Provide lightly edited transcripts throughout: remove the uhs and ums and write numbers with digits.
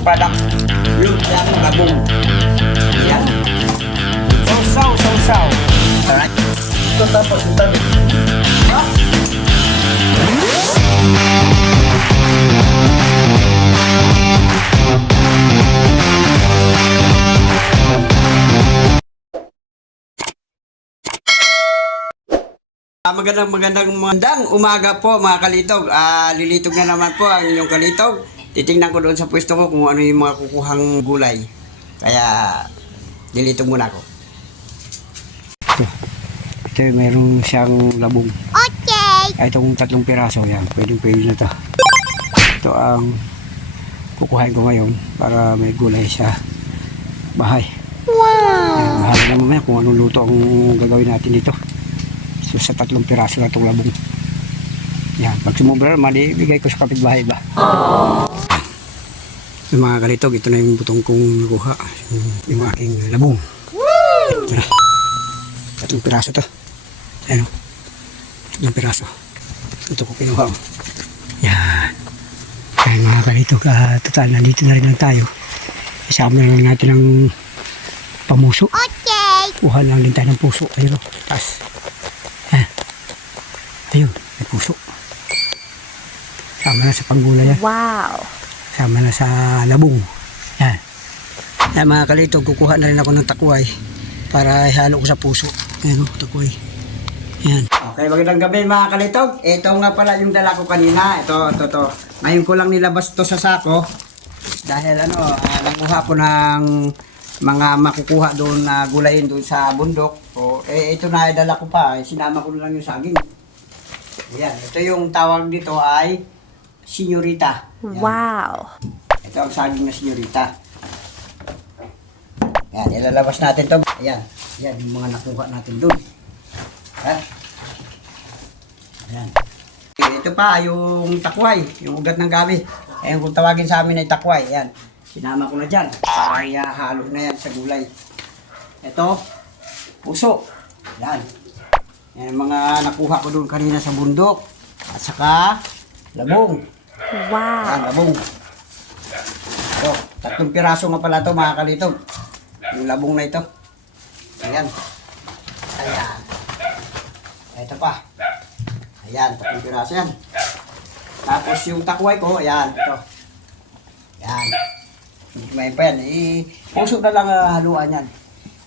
Padak lumpiang labong. Yan. Sausaw. Alright. Ito tapos ito. Ha? Magandang umaga po mga kalitog. Lilitog na naman po ang inyong kalitog. Titingnan ko doon sa pwesto ko kung ano yung mga kukuhang gulay. Kaya lilitog muna ako. Ito mayroon siyang labong. Okay. Itong 3 piraso yan. Pwede na to. Ito ang kukuhain ko ngayon para may gulay sa bahay. Wow. Bahala na mamaya kung anong luto ang gagawin natin dito. So sa 3 piraso na itong labong. Yan, pag sumubra naman, ibigay ko sa kapitbahay ba. So mga kalitog, ito na yung butong kong nakuha. Yung aking labong. Ito na. 3 piraso to. Ayan o. 3 piraso. Ito ko kinuha o. Yan. Kaya mga kalitog, total, nandito na rin lang tayo. Isama na lang natin ang pamuso. Okay. Kuha lang din tayo ng puso. Ayun o, taas. Ayun, may puso. Sama na sa panggulay yan. Wow! Sama na sa labong. Yan. Yan mga kalitog, kukuha na rin ako ng takway para ihalo ko sa puso. Ayan o, takway. Yan. Okay, magandang gabi mga kalitog. Ito nga pala yung dala ko kanina. Ito. Ngayon ko lang nilabas to sa sako. Dahil nakuha ko ng mga makukuha doon na gulayin doon sa bundok. O, ito na, dala ko pa. Sinama ko na lang yung saging. Yan, ito yung tawag dito ay senyorita. Yan. Wow! Ito ang saging na senyorita. Yan, ilalabas natin to. Ayan, yan yung mga nakuha natin doon. Ayan. Ito pa yung takway, yung ugat ng gabi. Ayan, kung tawagin sa amin ay takway. Ayan, sinama ko na dyan para ihalo na yan sa gulay. Ito, puso. Yan. Yan ang mga nakuha ko doon kanina sa bundok. At saka labong. Wow! Yan, labong. Ito, 3 piraso nga pala ito mga kalitog. Yung labong na ito. Ayan. Ayan. Ito pa. Ayan, 3 piraso yan. Tapos yung takway ko, ayan, ito. Ayan. May pa yan. Puso na lang haluan yan.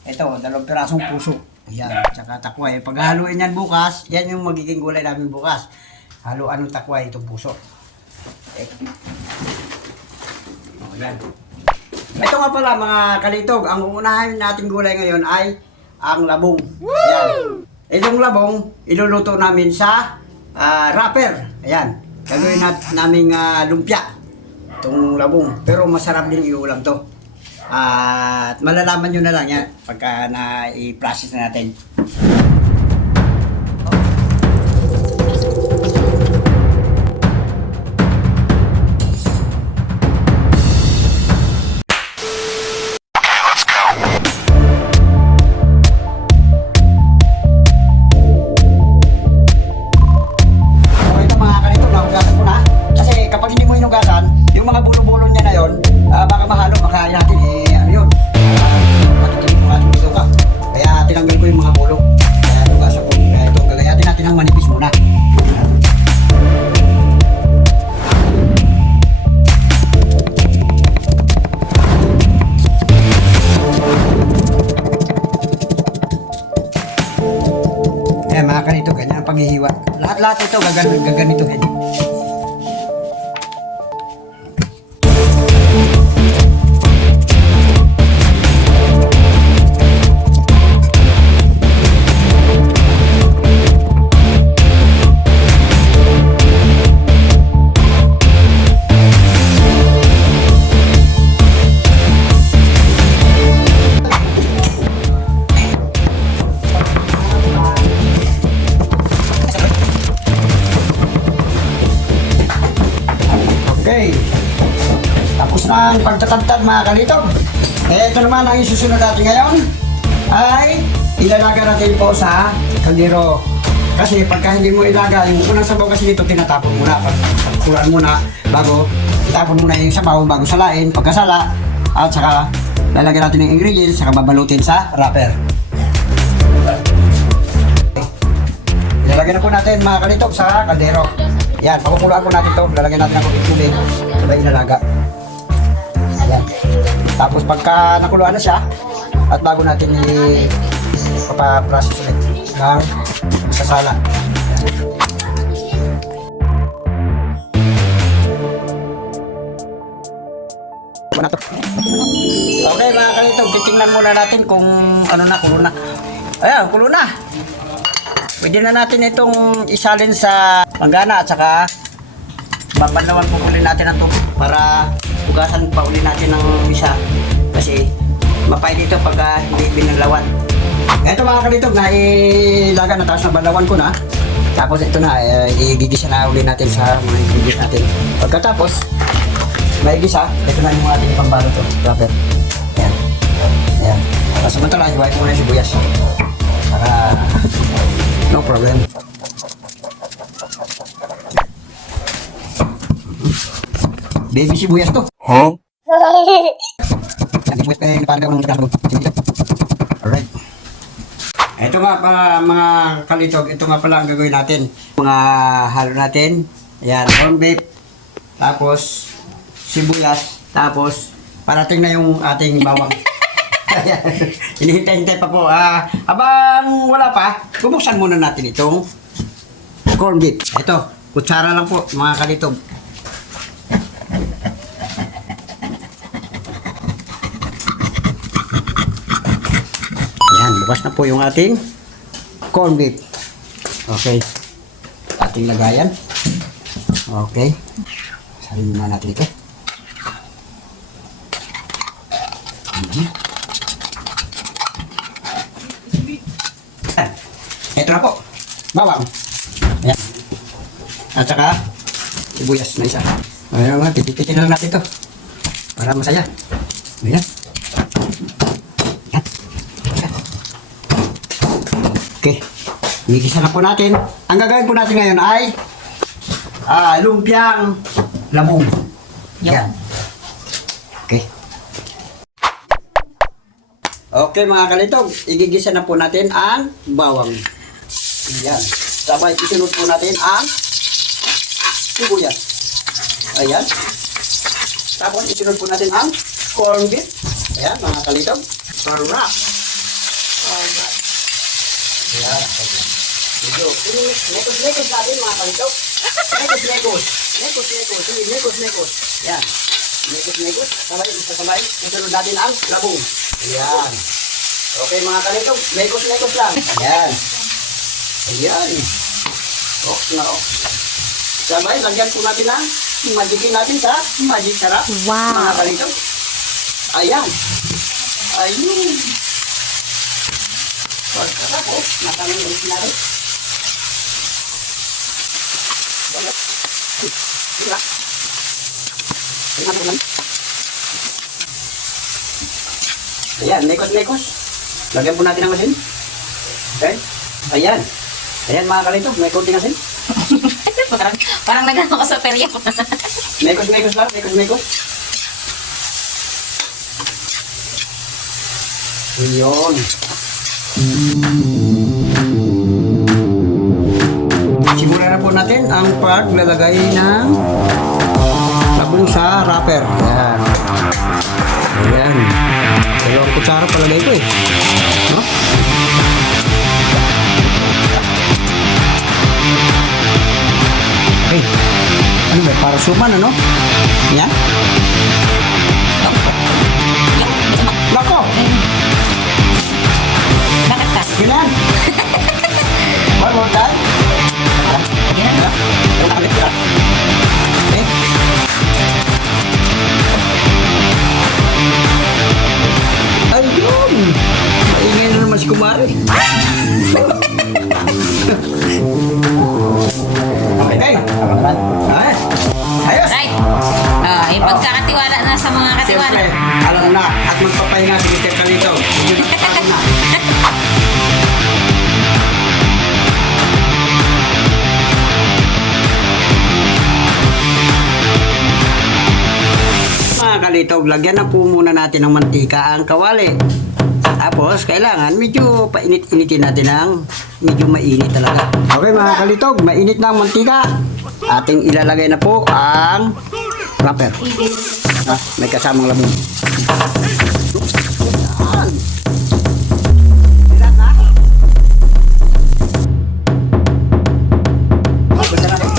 Ito, 2 pirasong puso. Ayan, tsaka takway. Pag haluin yan bukas, yan yung magiging gulay namin bukas. Haluan ng takway itong puso. Ayan. Ito nga pala mga kalitog, ang uunahin nating gulay ngayon ay ang labong. Ayan. Itong labong, iluluto namin sa wrapper. Ayan. Gagawin naming lumpia. Itong labong. Pero masarap din iulam to. At malalaman nyo na lang yan pagka na-i-process na natin. Yung mga bulo-bulo niya na yun, baka mahalo, makain natin yun. Matutuloy yung ating bituka. Kaya tinanggal ko yung mga bulo. Kaya tugasan ko. Kaya ito, gagayatin natin ang manipis muna. Ayan mga kanito, ganyan ang paghihiwa. Lahat-lahat ito gaganito. Okay. Tapos na ang pagtatagtad mga kalitog. Ito naman ang isusunod natin ngayon ay ilalaga natin po sa kaldero. Kasi pagka hindi mo ilaga, yung unang sabaw kasi dito, tinatapon muna. Pagkulan muna, bago itapon muna yung sabaw, bago salain, pagkasala, at saka lalagyan natin yung ingredients, saka babalutin sa wrapper. Ilalagyan na po natin mga kalitog sa kaldero. Yan, pakukulaan po natin ito, lalagyan natin ng tubig, sabay ilalaga. Yan. Tapos pagka nakuluan na siya, at bago natin ipapaprocess ulit ng sasala. Okay mga kalitog, titingnan muna natin kung ano na, kulo na. Ayan, kulo na. Pwede na natin itong isalin sa manggana at saka babanlawan po uli natin ang tubig para bugasan pa uli natin ng isa. Kasi mapay dito pag hindi binalawan. Ito mga kalitog, nailaga na tapos na balawan ko na. Tapos ito na, igigisa na uli natin sa mga ingredients natin. Pagkatapos, maigisa, ito na yung ating pambalo to, wrapper. Ayan. Ayan. Tapos samantala, hiwain muna yung sibuyas. Para, no problem. Baby sibuyas to. Huh? Yan, sibuyas pa yung napanda ko ng kasabog. Alright. Ito nga para mga kalitog, ito nga pala ang gagawin natin. Mga halo natin. Ayan, corn beef. Tapos, sibuyas. Tapos, parating na yung ating bawang. Hinihintay-hintay pa po. Habang wala pa, bubuksan muna natin itong corn beef. Ito, kutsara lang po mga kalitog. Ayan, bukas na po yung ating corn beef. Okay. Ating lagayan. Okay. Salin muna natin ito. Ito na po. Bawang. Ayan. At saka, sibuyas na isa. Ayan mga, titipitin na lang natin ito. Para masaya. Ayan. Ayan. Okay. Migisa na po natin. Ang gagawin po natin ngayon ay lumpiang labong. Yan. Okay. Okay mga kalitog, igigisa na po natin ang bawang. Ayan. Sabay isunod po natin ang sibuyas. Ayan. Tapos isunod po natin ang corn beef. Ayan mga kalitog. Sarap. Alright. Ayan. Ito. Lekos natin mga kalitog. Lekos. Sige, lekos. Ayan. Lekos. Sabay. Isunod natin ang labong. Ayan. Okay mga kalitog, lekos lang. Ayan. Ox na ox. Sabay, lagyan po natin ang magikin natin sa magic sarap. Wow. Mga kalitog. Ayan. Ayun. Pagkatapos, natanong natin. Ayan, lekos. Lagyan po natin ang asin. Okay? Ayan. Ayan mga kalitog, may konting asin. Parang nagano ko sa perya. Lekos lang, lekos. Ayun. Simulan na po natin ang paglalagay ng labong sa wrapper. Ayan. Dalawang kutsara palagay ko eh. No? Okay. Ano ba? Para suman ano? Yan? Lako! Bakit ka? Ganyan! One more time. Okay. Ayun! Maingay na naman si Kumari. Okay. Ayos! Right. Yung pagkakataon kalitog, lagyan na po muna natin ng mantika ang kawali. Tapos, kailangan medyo painit-initin natin ng medyo mainit talaga. Okay mga kalitog, mainit na ang mantika. Ating ilalagay na po ang wrapper. May kasamang labong. Yan. Ilan na? Basta na rin.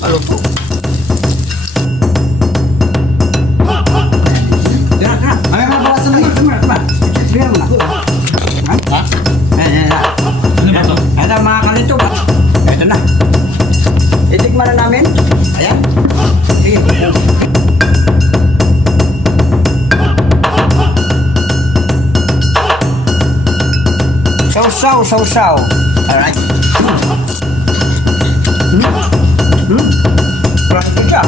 Alo po. Tira, tira. Ay, bawasan mo. Tama. Tira mo na. Ha? Ayan. Ano ba to? Ito mga kalito ba? Ito na. Itikman na namin. Ayan. Sige. Sausaw. Alright. Plastic siya.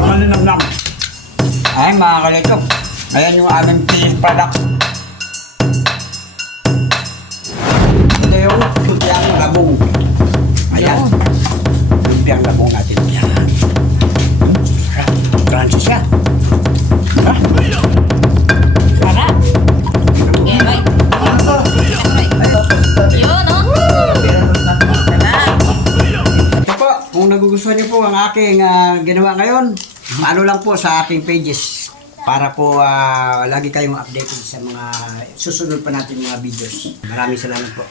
Malinamnam. Ay mga kalito. Ayan yung aming finished product. Ito yung lumpiang labong. Ayan. Lumpiang labong natin. Ayan. Crunchy siya. Ha? Sarap. Okay, bye. Yun, no? Sarap. Ito po, kung nagugustuhan niyo po ang aking ginawa ngayon, ano lang po sa aking pages para po lagi kayong updated sa mga susunod pa natin mga videos. Maraming salamat po.